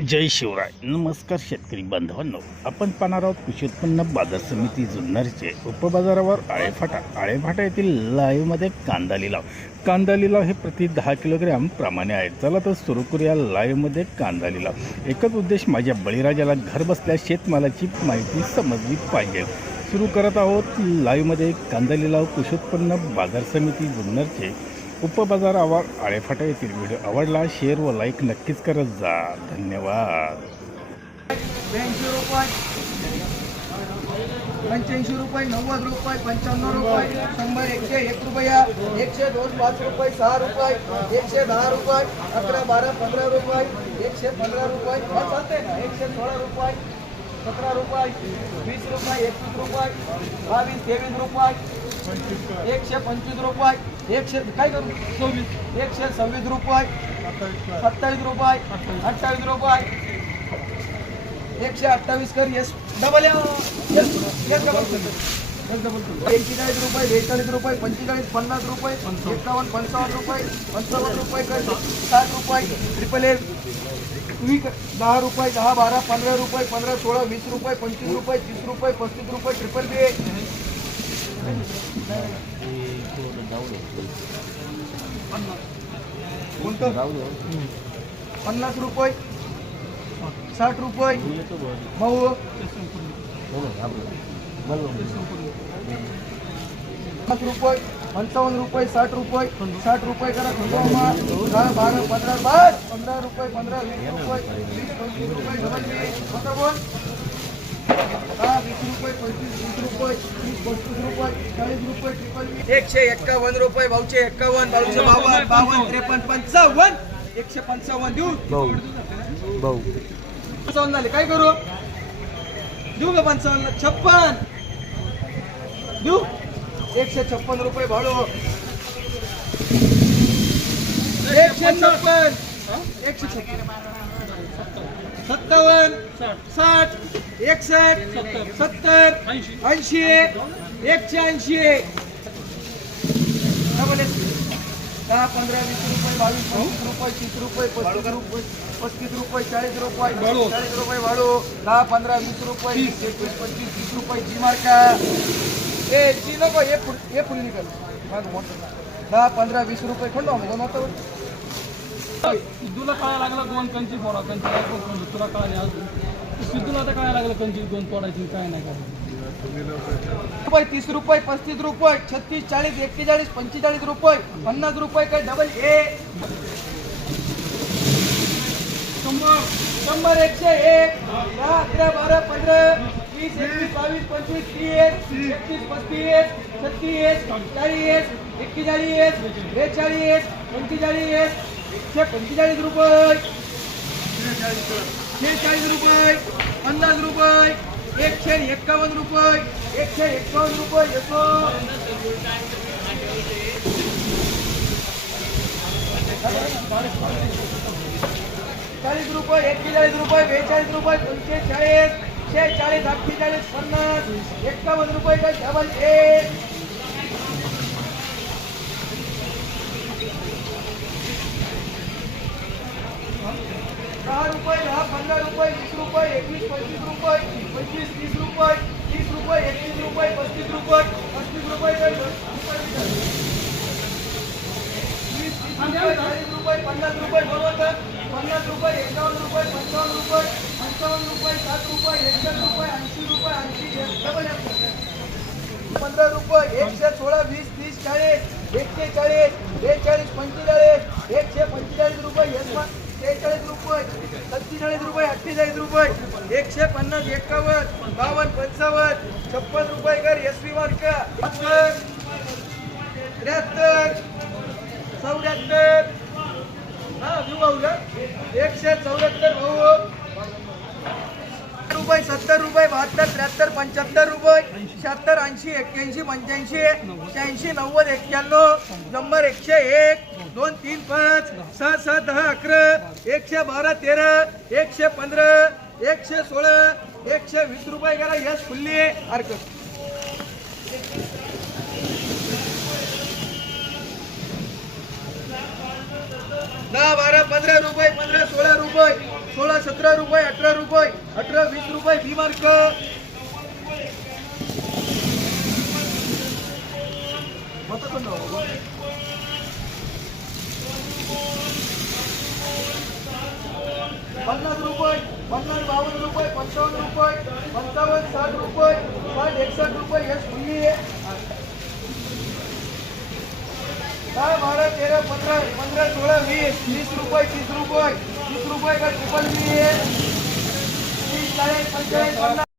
जय शिवराय. नमस्कार शेतकरी बांधवांनो, आपण पाहणार आहोत कृषी उत्पन्न बाजार समिती जुन्नरचे उपबाजारावर आळेफाटा येथील लाईव्हमध्ये कांदा लिलाव हे प्रति 10 किलोग्रॅम प्रमाणे आहे. चला तर सुरू करूया लाईव्हमध्ये कांदा लिलाव. एकच उद्देश, माझ्या बळीराजाला घर बसल्या शेतमालाची माहिती समजली पाहिजे. सुरू करत आहोत लाईव्हमध्ये कांदा लिलाव. कृषी उत्पन्न बाजार समिती जुन्नरचे उपबाजारावर आळेफाटा येथील. व्हिडिओ आवडला शेअर व लाईक नक्कीच करत जा. धन्यवाद. 82 रुपये, 85 रुपये, 90 रुपये, 55 रुपये, 100, 101 रुपया, 102, 5 रुपये, 6 रुपये, 110 रुपये, 11, 12, 15 रुपये, 115 रुपये, 116 रुपये, 17 रुपये, 20 रुपये, 21 रुपये, 22, 23 रुपये, 125 रुपये, 126 रुपये, 27 रुपये, 28 रुपये, 128 कर. यस डबल यस डबल 41 रुपये, 42 रुपये, 45, 50 रुपये, 51, 55 रुपये, 55 रुपये कर. 60 रुपये ट्रिपल एस. 10 रुपये, 10, 12, 15 रुपये, 15, 16, 20 रुपये, 25 रुपये, 30 रुपये, 35 रुपये ट्रिपल बी. कोणतं 50 रुपये, 60 रुपये भाऊ, 50 रुपये, 55 रुपये, 60 रुपये, 60 रुपये करा. 10, 12, 15, 15 रुपये, 15, 20 रुपये, 20, 25 रुपये डबल बी. होतं बोल. 20 रुपये, 25, 30 रुपये, 30, 35 रुपये, 40 रुपये ट्रिपल बी. 151 रुपये भाऊचे. 51 भाऊचे 52, 53, 55, 155 देऊ भाऊ. 55 झाले, काय करू देऊ का? 55, 56 देऊ. 156 रुपये भाडो. 156, 156, 57, 60, 61, 70, 80, 180. डबल 10, 15, 20 रुपये, 22, 23 रुपये, 30 रुपये, 35 रुपये, 35 रुपये, 40 रुपये, 40 रुपये भाडो. 10, 15, 20 रुपये, 21, 25, 30 रुपये जी मार्का. जी नको, हे फुल निघाल. 10, 15, 20 रुपये खंडो मग नव्हतं. सिद्धूला काय लागलं दोन कंची फोडा कंची तुला काय सिद्धूला तर काय लागलं कंची दोन तोडायची काय नाही काय. 30 रुपये, 35 रुपये, 36, 40, 41, 45 रुपये, 50 रुपये काय डबल ए. 100, 101, 10, 11, 12, 15, 20, 21, 22, 25, 30, 31, 35, 36, 40, 41, 42, 45, 145 रुपये, 46 रुपये, 50 रुपये, 151 रुपये, 151 रुपये येतो. 40 रुपये, 41 रुपये, 42 रुपये, 45, 46, 48, 50, 51 रुपये काय डबल ए. 10 रुपये, 10, 15 रुपये, 20 रुपये, 21, 25 रुपये, 25, 30 रुपये, 30 रुपये, 31 रुपये, 35 रुपये, 35 रुपये काय 20, 40 रुपये, 50 रुपये बरोबर. 50 रुपये, 51 रुपये, 55 रुपये, 55 रुपये, 60 रुपये, 61 रुपये, 80 रुपये, 80 डबल 15 रुपये, 116, 20, 30, 40, 140, 42, 45, 145 रुपये, 46 रुपये, 47 रुपये, 48 रुपये, 150, 51, 52, 55, 56 रुपये कर. एसपी मार्क 73, 74, हा देऊ भाऊ का. 174 भाऊ रुपये, 70 रुपये, 72, 73, 75 रुपये, 76, 80, 81, 85, 86, 90, 91, नंबर 101, 2, 3, 5, 6, 7, 10, 11, 112, 13, 115, 116, 120 रुपये करा. यस फुल्ली अर्क. 10, 12, 15 रुपये, 15, 16 रुपये, 16, 17 रुपये 18 रुपये 18 20 रुपये बी मार्क 50 रुपये 50 52 रुपये 55 रुपये 55 60 रुपये 60 61 रुपये यश खुली आहे काय 12 13 15 15 16 20 20 रुपये 30 रुपये 30 रुपये का ट्रिपल बी आहे 30 40 45 50